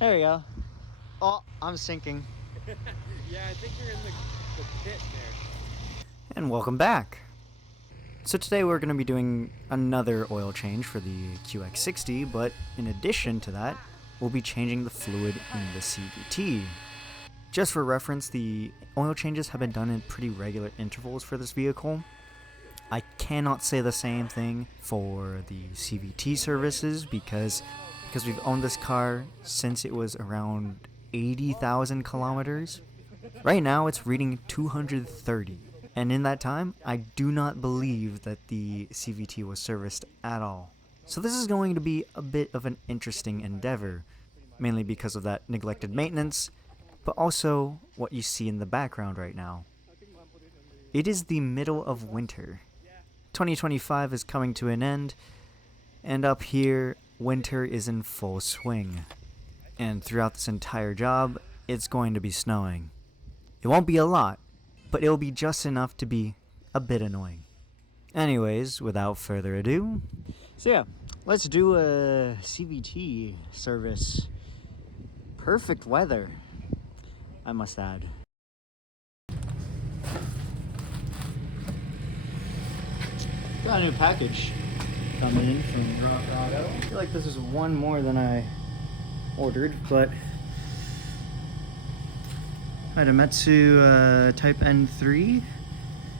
There we go. Oh, I'm sinking. Yeah, I think you're in the pit there. And welcome back. So today we're going to be doing another oil change for the QX60, but in addition to that, we'll be changing the fluid in the CVT. Just for reference, the oil changes have been done in pretty regular intervals for this vehicle. I cannot say the same thing for the CVT services because we've owned this car since it was around 80,000 kilometers. Right now it's reading 230. And in that time, I do not believe that the CVT was serviced at all. So this is going to be a bit of an interesting endeavor, mainly because of that neglected maintenance, but also what you see in the background right now. It is the middle of winter. 2025 is coming to an end, and up here, winter is in full swing. And throughout this entire job, it's going to be snowing. It won't be a lot, but it'll be just enough to be a bit annoying. Anyways, without further ado, so yeah, let's do a CVT service. Perfect weather, I must add. Got a new package coming in from Rock Auto. I feel like this is one more than I ordered, but Idemitsu Type-N3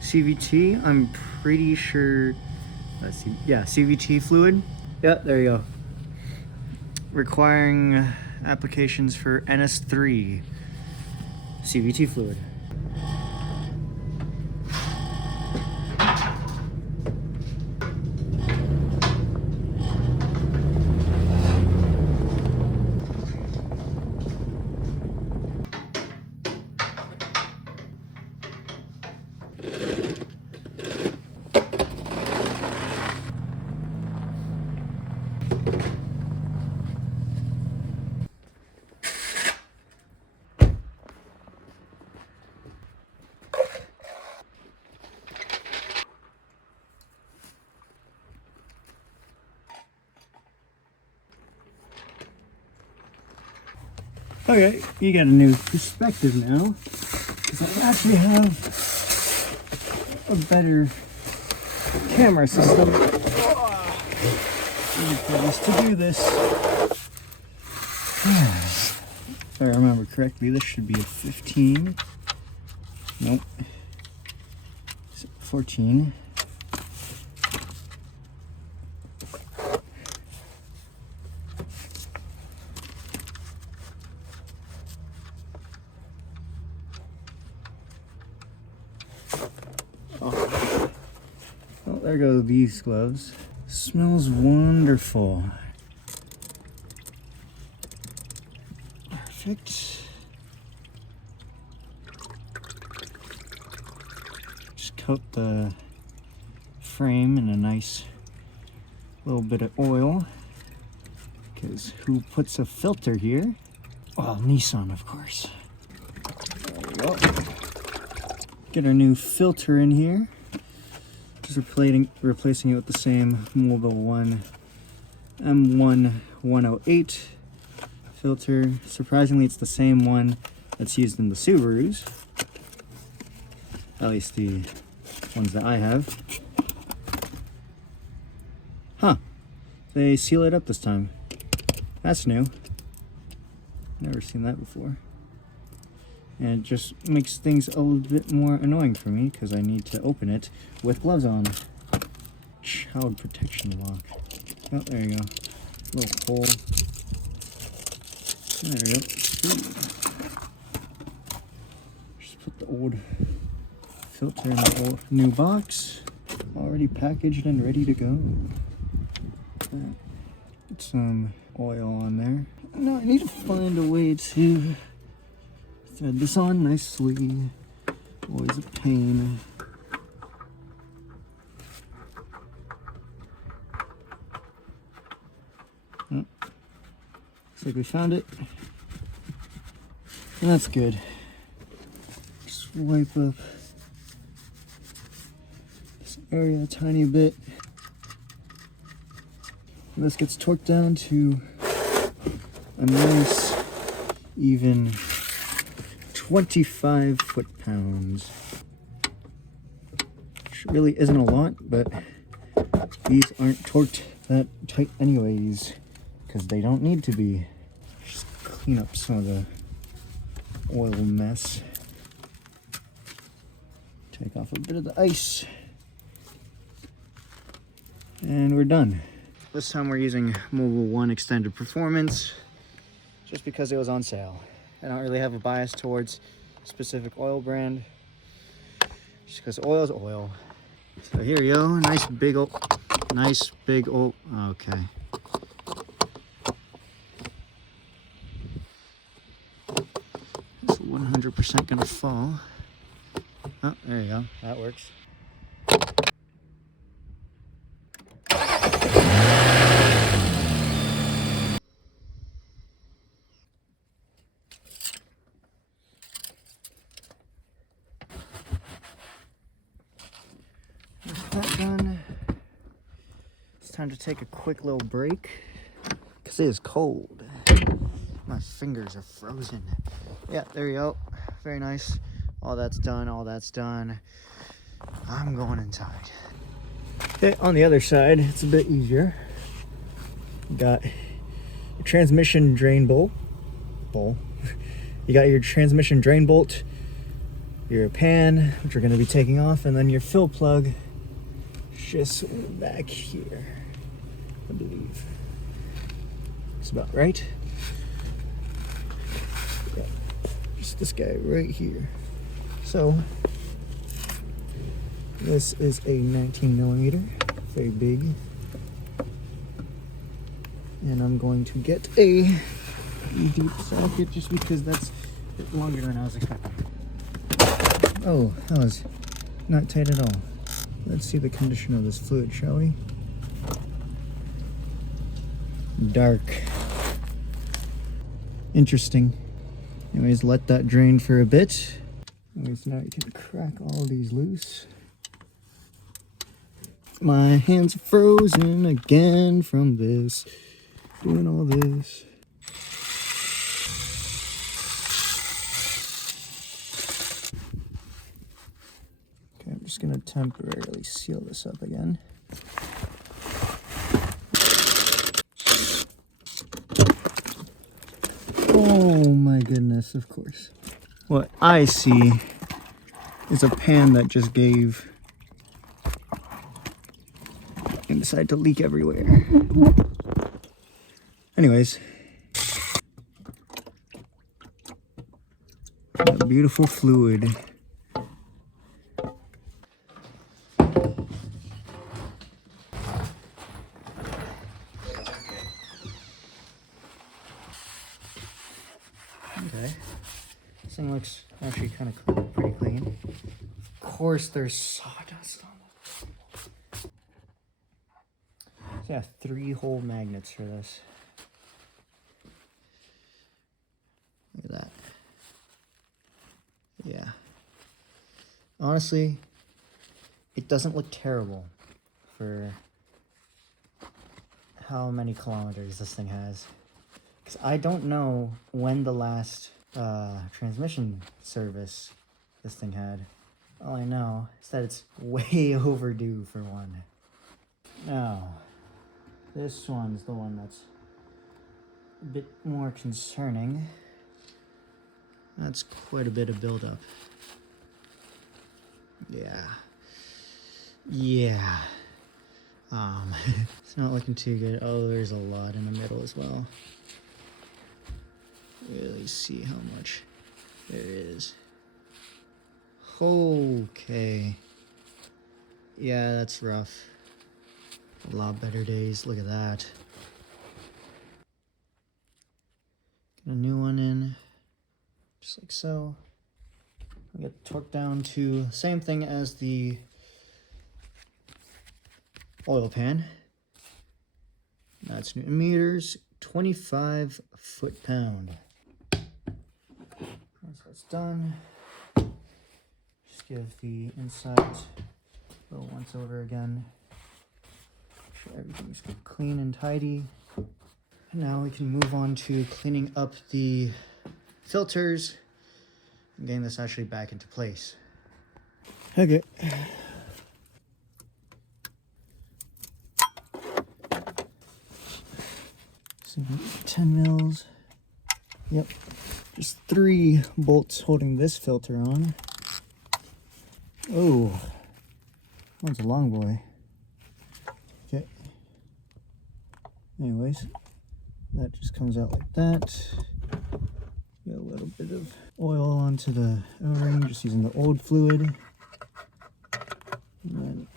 CVT. I'm pretty sure. Let's see. Yeah, CVT fluid. Yeah, there you go. Requiring applications for NS3 CVT fluid. Okay, you got a new perspective now, because I actually have a better camera system. To do this. If I remember correctly, this should be a 15. Nope. 14. Oh, well, there go these gloves. Smells wonderful. Perfect. Just coat the frame in a nice little bit of oil, because who puts a filter here? Well, Nissan, of course. There we go. Get our new filter in here. Just replacing it with the same Mobil 1 M1108 filter. Surprisingly, it's the same one that's used in the Subarus. At least the ones that I have. Huh. They seal it up this time. That's new. Never seen that before. And it just makes things a little bit more annoying for me because I need to open it with gloves on. Child protection lock. Oh, there you go. Little hole. There we go. Just put the old filter in the old new box. Already packaged and ready to go. Put some oil on there. Now I need to find a way to thread this on nicely. Always a pain. Oh, looks like we found it. And that's good. Just wipe up this area a tiny bit. And this gets torqued down to a nice even 25 foot-pounds. Which really isn't a lot, but these aren't torqued that tight anyways, because they don't need to be. Just clean up some of the oil mess. Take off a bit of the ice. And we're done. This time we're using Mobile 1 Extended Performance just because it was on sale. I don't really have a bias towards a specific oil brand, just because oil is oil. So here you go, nice big old, okay. It's 100% gonna fall. Oh, there you go, that works. With that done, it's time to take a quick little break because it is cold. My fingers are frozen. Yeah, there you go. Very nice. All that's done, all that's done. I'm going inside. Okay, on the other side, it's a bit easier. Got your transmission drain bowl. You got your transmission drain bolt, your pan, which we're going to be taking off, and then your fill plug just back here, I believe. That's about right. Yeah, just this guy right here. So this is a 19mm, very big. And I'm going to get a deep socket just because that's a bit longer than I was expecting. Oh, that was not tight at all. Let's see the condition of this fluid, shall we? Dark. Interesting. Anyways, let that drain for a bit. Anyways, now you can crack all these loose. My hands are frozen again from this. Doing all this. Okay, I'm just gonna temporarily seal this up again. Oh my goodness, of course. What I see is a pan that just gave and decided to leak everywhere. Anyways, that beautiful fluid. Okay, this thing looks actually kind of pretty clean. Of course, there's sawdust on it. So yeah, 3 hole magnets for this. Look at that. Yeah. Honestly, it doesn't look terrible for how many kilometers this thing has. Because I don't know when the last transmission service this thing had. All I know is that it's way overdue for one. Now, this one's the one that's a bit more concerning. That's quite a bit of buildup. Yeah. It's not looking too good. Oh, there's a lot in the middle as well. Really see how much there is. Okay. Yeah, that's rough. A lot better days. Look at that. Get a new one in. Just like so. We get torqued down to same thing as the oil pan. That's Newton meters, 25 foot-pound. Once that's done, just give the inside a little once over again. Make sure everything's clean and tidy. And now we can move on to cleaning up the filters and getting this actually back into place. Okay. So 10 mils. Yep. Just 3 bolts holding this filter on. Oh, one's a long boy. Okay. Anyways, that just comes out like that. Get a little bit of oil onto the O-ring, just using the old fluid. And then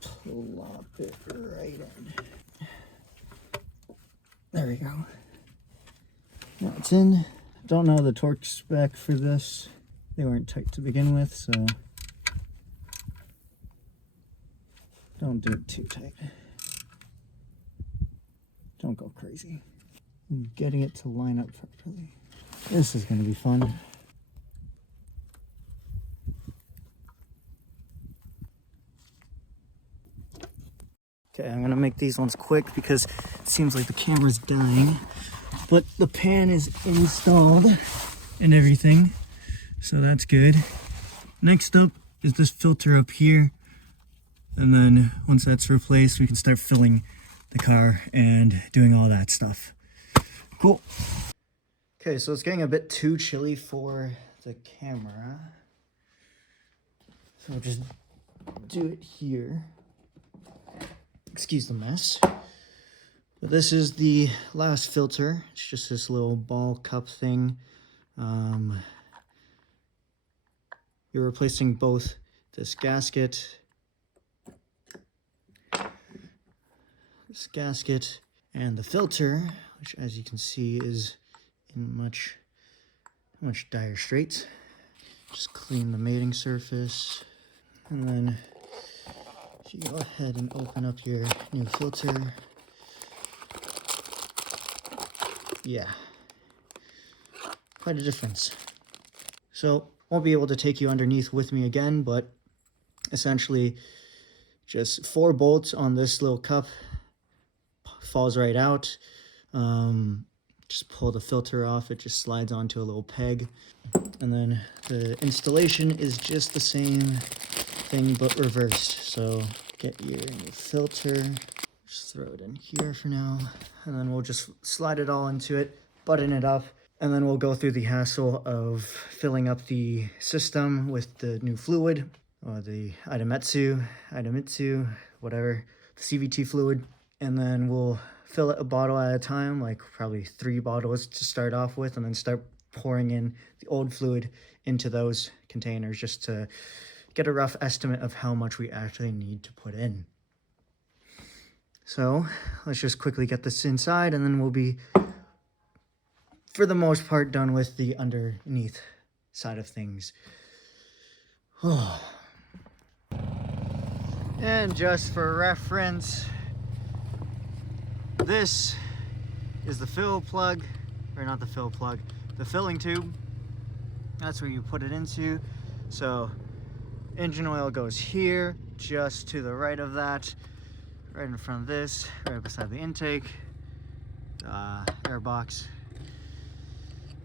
plop it right in. There we go. Now it's in. Don't know the torque spec for this. They weren't tight to begin with, so don't do it too tight. Don't go crazy. I'm getting it to line up properly. This is going to be fun. Okay, I'm going to make these ones quick because it seems like the camera's dying. But the pan is installed and everything, so that's good. Next up is this filter up here. And then once that's replaced, we can start filling the car and doing all that stuff. Cool. Okay, so it's getting a bit too chilly for the camera. So we'll just do it here. Excuse the mess. But this is the last filter. It's just this little ball cup thing. You're replacing both this gasket, and the filter, which as you can see is in much dire straits. Just clean the mating surface, and then if you go ahead and open up your new filter, yeah, quite a difference. So won't be able to take you underneath with me again, but essentially just 4 bolts on this little cup, falls right out. Just pull the filter off, it just slides onto a little peg. And then the installation is just the same thing but reversed. So get your new filter, just throw it in here for now, and then we'll just slide it all into it, button it up, and then we'll go through the hassle of filling up the system with the new fluid, or the Idemitsu, whatever, the CVT fluid, and then we'll fill it a bottle at a time, like probably 3 bottles to start off with, and then start pouring in the old fluid into those containers just to get a rough estimate of how much we actually need to put in. So let's just quickly get this inside, and then we'll be, for the most part, done with the underneath side of things. Oh. And just for reference, this is the fill plug, or not the fill plug, the filling tube. That's where you put it into. So engine oil goes here, just to the right of that, right in front of this, right beside the intake. Air box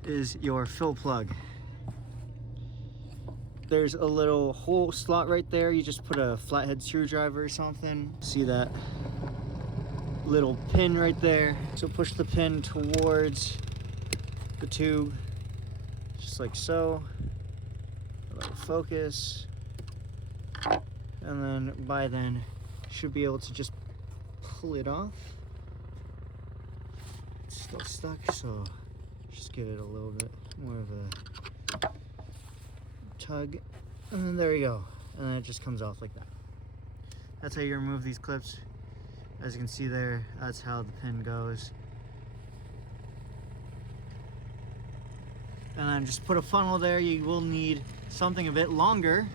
is your fill plug. There's a little hole slot right there. You just put a flathead screwdriver or something. See that little pin right there? So push the pin towards the tube, just like so. Let it focus. And then by then, should be able to just pull it off. It's still stuck, so just give it a little bit more of a tug, and then there you go, and then it just comes off like that. That's how you remove these clips. As you can see there, that's how the pin goes. And then just put a funnel there. You will need something a bit longer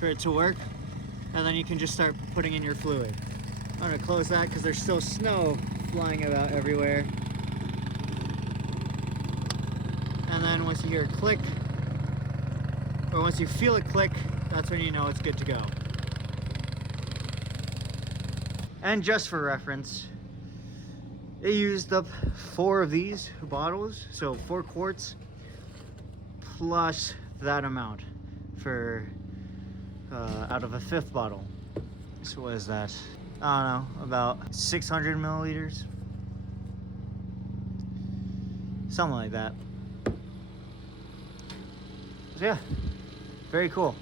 for it to work, and then you can just start putting in your fluid. I'm gonna close that because there's still snow flying about everywhere. And then once you hear a click, or once you feel it click, that's when you know it's good to go. And just for reference, It used up 4 of these bottles, so 4 quarts plus that amount for out of a 5th bottle. So what is that? I don't know, about 600 milliliters, something like that. So yeah, very cool.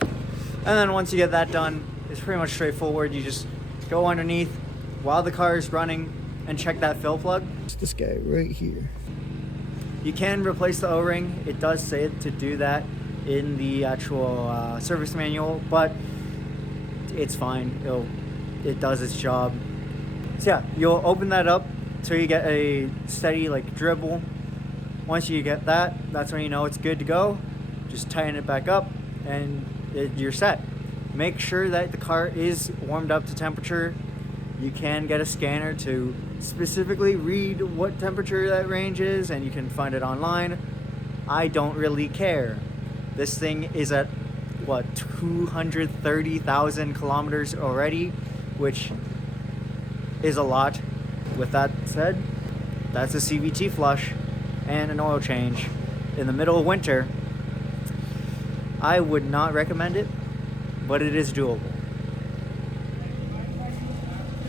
And then once you get that done, it's pretty much straightforward. You just go underneath while the car is running and check that fill plug. It's this guy right here. You can replace the O-ring. It does say to do that in the actual service manual, but it's fine. It does its job. So yeah, you'll open that up till you get a steady like dribble. Once you get that, that's when you know it's good to go. Just tighten it back up and you're set. Make sure that the car is warmed up to temperature. You can get a scanner to specifically read what temperature that range is, and you can find it online. I don't really care. This thing is at what, 230,000 kilometers already, which is a lot. With that said, that's a CVT flush and an oil change in the middle of winter. I would not recommend it, but it is doable.